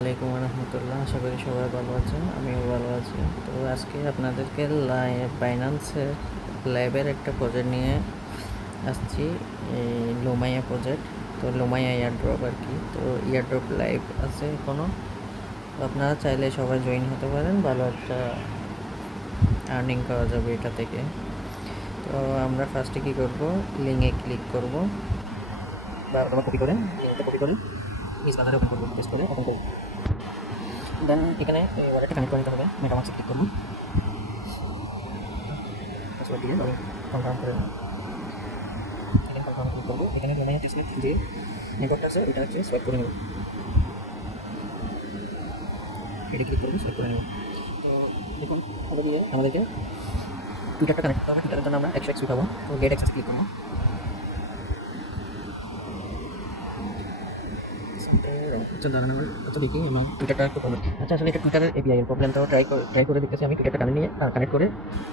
আসসালামাইকুম রহমতুল্লাহ। আশা করি সবাই ভালো আছেন, আমিও ভালো আছি। তো আজকে আপনাদেরকে বাইন্যান্সের লাইভের একটা প্রজেক্ট নিয়ে আসছি, এই লোমাইয়া প্রজেক্ট। তো লোমাইয়া ইয়ারড্রপ আর কি। তো ইয়ারড্রপ লাইভ আছে এখনও, আপনারা চাইলে সবাই জয়েন হতে পারেন, ভালো একটা আর্নিং করা যাবে এটা থেকে। তো আমরা ফার্স্টে কী করব, লিঙ্কে ক্লিক করব বা অথবা কপি করে লিঙ্কটা কপি করে নিজ বাজারে ওপেন করবো, পেস্ট করে ওপেন করব। দেন এখানে ওয়ালেটটা কানেক্ট করে নিতে হবে। মেটামাক্সে ক্লিক করবো, পাসওয়ার্ড দিয়ে কনফার্ম করে এখানে কনফার্ম ক্লিক করবো। এখানে লোমাইয়া টেস্টনেট যে নেটওয়ার্কটা আছে ওইটা হচ্ছে সোয়াইপ করে নেব। এটা ক্লিক করবো, সোয়াইপ করে নেব। তো দেখুন আগে দিয়ে আমাদেরকে টুইটারটা কানেক্ট করতে হবে। টুইটারের জন্য আমরা 100x উঠাবো। তো গেট অ্যাক্সেস ক্লিক করবো। দেখি টুইটারটা একটু প্রবলেম। আচ্ছা, আসলে এটা টুইটারের এপিআই এর প্রবলেমটাও ট্রাই করে দেখতেছি আমি। টুইটারটা কানেক্ট করে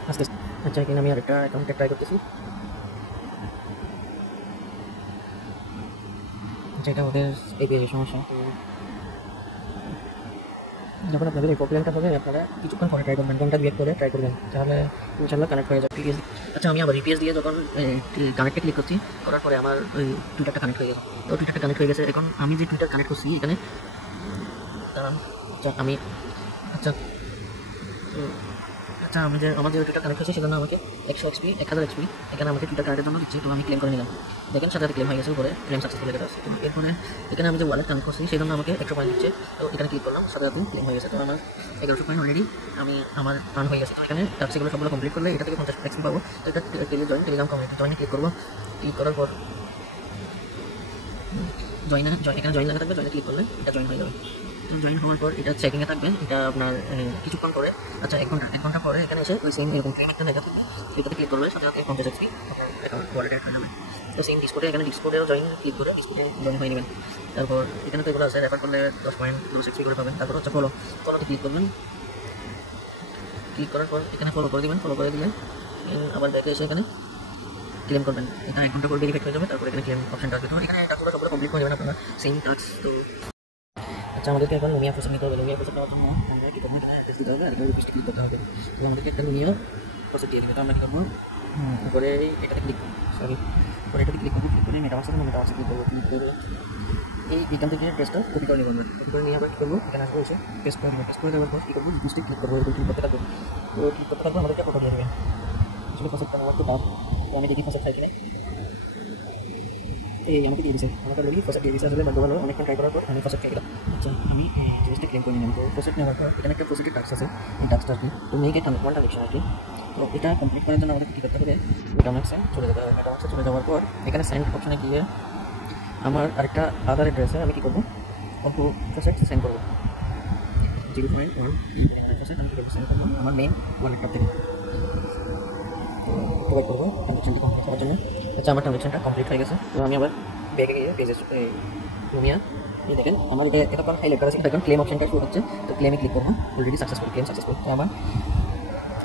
আস্তে আস্তে। আচ্ছা, এখানে আমি আরেকটা অ্যাকাউন্টে ট্রাই করতেছি। আচ্ছা, এটা ওদের এপিআই সমস্যা। তো যখন আপনাদের এই প্রবলেমটা হবে আপনারা কিছুক্ষণ পরে ট্রাই করবেন, ঘন্টা 2 করে ট্রাই করবেন, তাহলে ইনশাল্লাহ কানেক্ট হয়ে যাবে। আচ্ছা, আমি আবার রিপিএস দিয়ে যখন কানেক্টে ক্লিক করছি, করার পরে আমার ওই টুইটারটা কানেক্ট হয়ে গেছে। তো টুইটারটা কানেক্ট হয়ে গেছে। এখন আমি যে টুইটার কানেক্ট করছি এখানে আমি আচ্ছা আচ্ছা আমি যে আমার যে টুইটার কানেক্ট হয়েছে সেজন্য আমাকে 100 XP 1000 XP এখানে আমাকে টুইটার কার্ডের জন্য দিচ্ছে। তো আমি ক্লেম করে নিলাম। দেখেন সাথে ক্লেম হয়ে গেছে, উপরে ক্লেম সাকসেসফুল লেখা আছে। তো এরপরে এখানে আমি যে ওয়ালেট কানেক্ট করছি সেই জন্য আমাকে 100 পয়েন্ট দিচ্ছে। তো এখানে ক্লিক করলাম, সাথে ক্লেম হয়ে গেছে। তো আমার 1100 পয়েন্ট অলরেডি আমার আর্ন হয়ে গেছে। তো এখানে টাস্কগুলো সবগুলো কমপ্লিট করলে এটা থেকে 50 XP পাবো। তো এটা টেলিগ্রাম কমিউনিটি জয়েনে ক্লিক করবো। ক্লিক করার পর এখানে জয়েন লেখা থাকবে, জয়েনে ক্লিক করলে এটা জয়েন হয়ে যাবে। তো জয়েন হওয়ার পর এটা চেকিংয়ে থাকবে। এটা আপনার কিছুক্ষণ পরে, আচ্ছা 1 ঘন্টা পরে এখানে এসে ওই সেম এরকম ক্লেম একটা লেখা থাকবে। এটাতে ক্লিক করলে সাথে 50 XP আপনার অ্যাকাউন্ট ওয়ালেটে অ্যাড হয়ে যাবে। তো সেম ডিসকোডে এখানে ডিসকোডেও ক্লিক করে ডিসকোডে জয়েন হয়ে নেবেন। তারপর এখানে তো এগুলো আছে, রেফার করলে 10 XP করে পাবেন। তারপর হচ্ছে ফলোতে ক্লিক করবেন। ক্লিক করার পর এখানে ফলো করে দিবেন। ফলো করে দিলে আবার ব্যাকে এসে এখানে ক্লেম করবেন। এখানে 1 ঘন্টা করে ভেরিফাই হয়ে যাবে। তারপর এখানে ক্লেম অপশনটা আসবে। তো এখানে টাস্কগুলো সবগুলো কমপ্লিট করে যাবেন আপনারা, সেম টাস্ক। তো আচ্ছা, আমাদেরকে এখন লুমিয়া প্রসেস নিতে হবে। লুমিয়া প্রসেস নেওয়ার জন্য আমরা কী করবো, এখানে অ্যাড্রেস দিতে হবে আর এখানে রিকোয়েস্টে ক্লিক করতে হবে। তো আমাদেরকে একটা লুমিয়া প্রসেস দিয়ে দেবে। তো আমরা কী করবো, উপরে এটাতে ক্লিক করবো, উপরে এটাতে ক্লিক করে মেটামাক্সে ক্লিক করবো। ক্লিক করে এখান থেকে টেস্টটা কপি করে নেবো। আমরা কপি করে নিয়ে আবার কী করবো, এখানে আসবো, এসে পেস্ট করে নেবো। পেস্ট করে দেওয়ার পর কী করবো, রিকোয়েস্টে ক্লিক করবো। এরকম ক্লিক করতে থাকবো। তো ক্লিক করতে থাকবো, আমাদেরকে ফটো দিয়ে দেবেন। আসলে প্রসেসটা আমার একটু দাম, তো আমি দেখি প্রসেস থাকে কিনা। এই আমাকে দিয়ে দিয়েছে, আমাকে অলরেডি প্রসেস দিয়ে দিয়েছে। আসলে ভালো অনেকক্ষণ ট্রাই করার পর আমি প্রসেস খেয়ে গেলাম। আচ্ছা, আমি জিনিসটা ক্লেম করে নিলাম। তো প্রসেস নেওয়ার পর এখানে একটা প্রসেসের টাস্ক আছে। এই টাস্কটা আসবে, তো মেক এটা ওয়ান ট্রানজেকশন আর কি। তো এটা কমপ্লিট করার জন্য আমাদের কী করতে হবে, মেটামাক্সে চলে যেতে হবে। মেটামাক্সে চলে যাওয়ার পর এখানে সেন্ড অপশনে গিয়ে আমার আরেকটা আধার অ্যাড্রেসে আমি কী করবো, অল্প প্রসেস সেন্ড করবো। 0.1 প্রসেস আমি কী করবো, সেন্ড করবো আমার মেইন ওয়ালেটটা থেকে। প্রোভাইড করবো ট্রানজেকশনটা কমপ্লিট করার জন্য। আচ্ছা, আমার ট্রানজেকশনটা কমপ্লিট হয়ে গেছে। তো আমি আবার ব্যাগে গিয়ে পেজে লুমিয়া দেখেন আমার এটা এতক্ষণ হাইলাইট করা আছে, এখন ক্লেম অপশনটা শুরু হচ্ছে। তো ক্লেমে ক্লিক করবো, অলরেডি সাকসেসফুল, ক্লেম সাকসেসফুল। তো আমার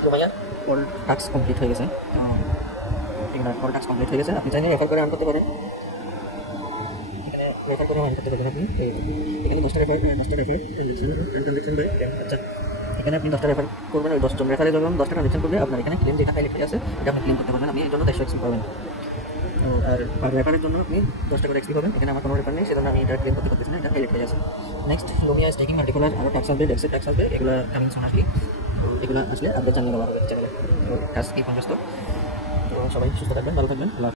লুমিয়া অল টাস্ক কমপ্লিট হয়ে গেছে। এখানে অল টাস্ক কমপ্লিট হয়ে গেছে। আপনি চাইলে রেফার করে আর্ন করতে পারেন। এখানে রেফার করে আর্ন করতে পারবেন আপনি। এখানে 10টা রেফার ট্রানজেকশন করে। আচ্ছা, এখানে আপনি 10টা রেফার করবেন। ওই 10 জন রেফারে যখন 10টা ট্রানজেকশন করবে আপনার এখানে ক্লেম যেটা হাইলাইট হয়ে আছে এটা আপনি ক্লেম করতে পারবেন। আমি এর জন্য 100 XP পাবেন। আর রেফারের জন্য আপনি 10টা করে XP পাবেন। এখানে আমার কোনো রেফার নেই, সেজন্য আমি এটা ক্লেম করতে পারতেছি না, এটা হাইলাইট হয়ে আছে। নেক্সট লুমিয়া স্টেকিং মাল্টিপলার আরও ট্যাক্স আসবে, ডেক্সের ট্যাক্স আসবে, এগুলো কামিং সুন আসবে। এগুলো আসলে আপডেট জানিয়ে দেওয়া হবে চ্যানেলে। তো কাজ এই পর্যন্ত। তো সবাই সুস্থ থাকবেন, ভালো থাকবেন।